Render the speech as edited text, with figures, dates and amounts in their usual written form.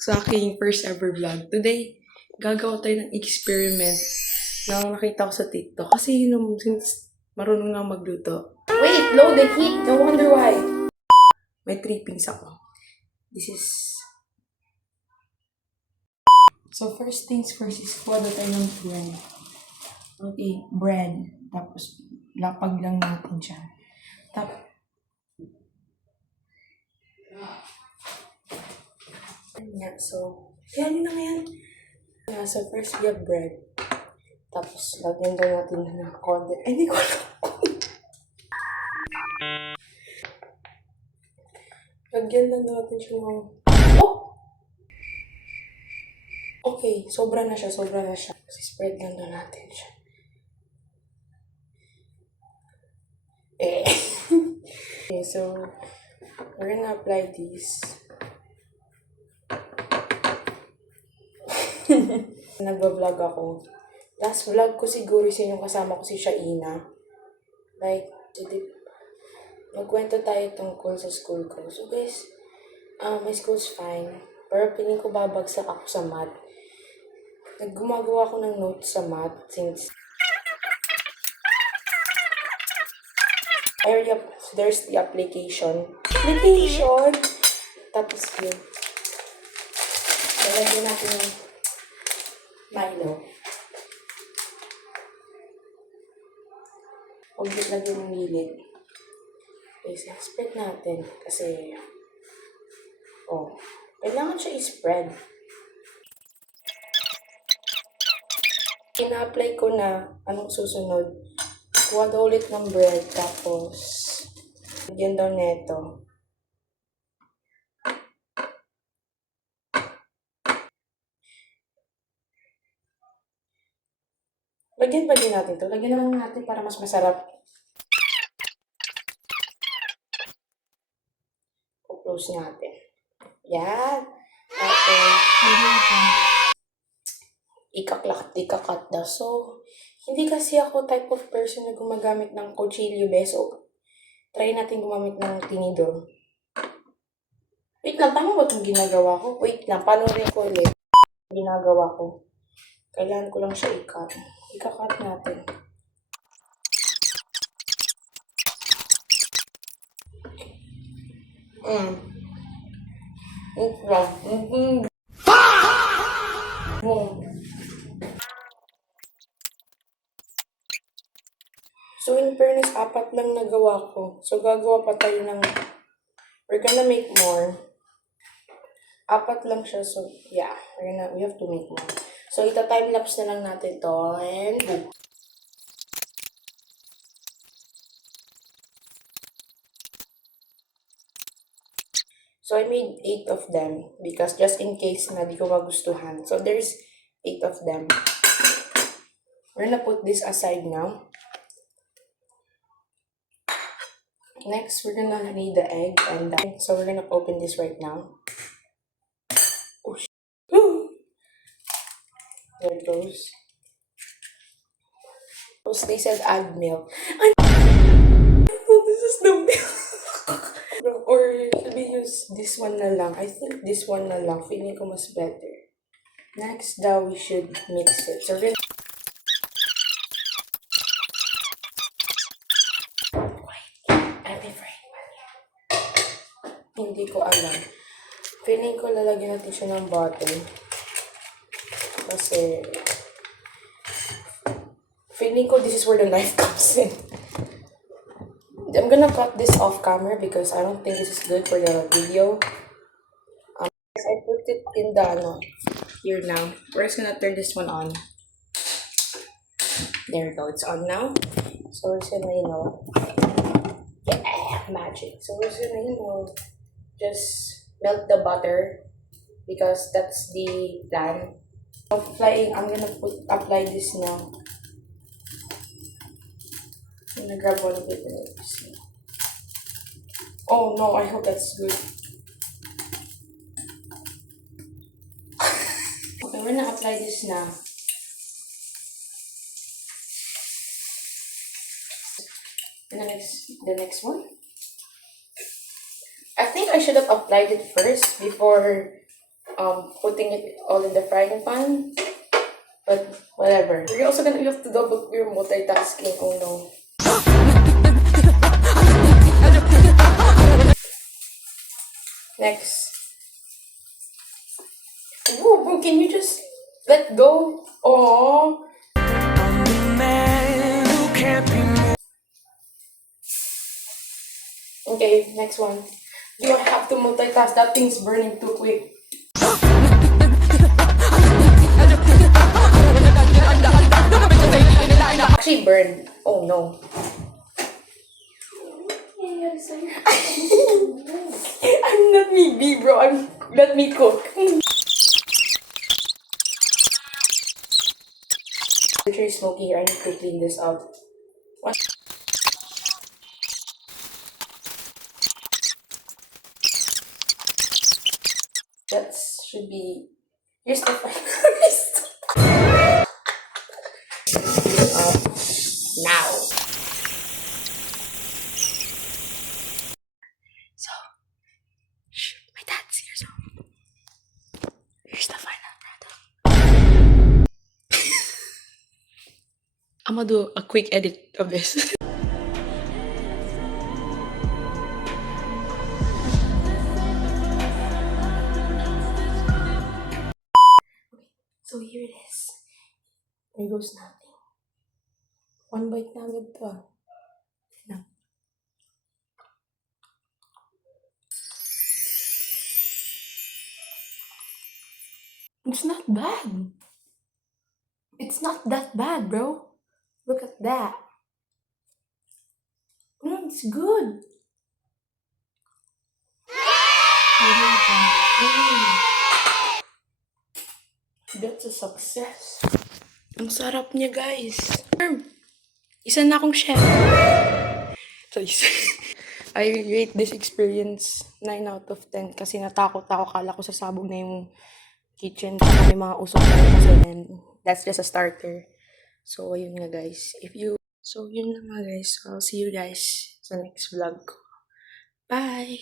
sa aking first ever vlog. Today, gagawa tayo ng experiment na nakita ko sa TikTok. Kasi since marunong na magluto. Wait, low the heat. No wonder why. May trippings ako. This is... So, first things first is kuha na tayo ng bread. Okay, bread. Tapos, lapag lang natin siya. Tapos, yeah, so, kaya nyo na ngayon. Yeah, so first we have bread. Tapos, lagyan daw natin ng konti. Ay, hindi ko alam. Lagyan lang natin siya ng... Oh! Okay, sobra na siya. Kasi spread lang daw natin siya. Okay, so, we're gonna apply this. Nagbablog ako. Last vlog ko siguro yung kasama ko si Shaina. Like, magkwento tayo tungkol sa school ko. So guys, my school's fine. Pero piling ko babagsak ako sa math. Gumagawa ako ng notes sa math since there's the application. Tapos yun. Nalagyan natin yung Milo. Huwag lagyan ng gilid. Okay, so spread natin. Kasi, kailangan siya i-spread. Ina-apply ko na anong susunod. Kuha daw ulit ng bread, tapos, lagyan daw neto. Lagyan pa din natin to. Lagyan naman natin para mas masarap. Close natin. Yan. Tapos, ikakat daw. So, hindi kasi ako type of person na gumagamit ng kutsilyo, beso. Try natin gumamit ng tinidor. Wait lang, tama ba itong ginagawa ko? Wait lang, panoorin ko ulit. Ginagawa ko. Kailangan ko lang siya ikat. Ikakat natin. So, in fairness, 4 lang nagawa ko. So, gagawa pa tayo ng... We're gonna make more. 4 lang siya. So, yeah. We have to make more. So, ita-time-lapse na lang natin to. And, boom. So, I made 8 of them. Because just in case na di ko magustuhan. So, there's 8 of them. We're gonna put this aside now. Next, we're gonna need the egg. And so, we're gonna open this right now. Oh, there it goes. So, they said add milk. This is the milk. Or should we use this one na lang? I think this one na lang. Feeling ko mas better. Next daw, we should mix it. So, we're gonna... Wait, I'm afraid. Hindi ko alam. Feeling ko lalagyan natin siya ng butter. Kasi... Feeling ko this is where the knife comes in. I'm gonna cut this off camera because I don't think this is good for the video. I put it in the here now. We're just gonna turn this one on. There we go. It's on now. So we're just gonna, magic. So we're just gonna, just melt the butter because that's the plan. I'm gonna apply this now. I'm gonna grab one of it and see. Oh no, I hope that's good. Okay, we're gonna apply this now. And the next one. I think I should have applied it first before putting it all in the frying pan. But whatever. You're also gonna have to double your multitasking. Oh no. Next. Whoa, bro, can you just let go? Oh. Okay, next one. You have to multitask. That thing's burning too quick. Actually burned. Oh no. I'm not me, B, bro. Let me cook. It's very smoky here. I need to clean this out. What? That should be. Here's the now. So, my dad's here. So, here's the final product. I'm gonna do a quick edit of this. So here it is. There goes nothing. One bite na agad to ah. Tignan. It's not bad. It's not that bad, bro. Look at that. It's good. That's a success. Ang sarap niya, guys. Isa na akong chef. So, I rate this experience 9 out of 10 kasi natakot ako. Kala ko sasabog na yung kitchen. Saka may mga usok na rin kasi and that's just a starter. So, ayun nga, guys. So, yun na nga, guys. I'll see you guys sa next vlog ko. Bye!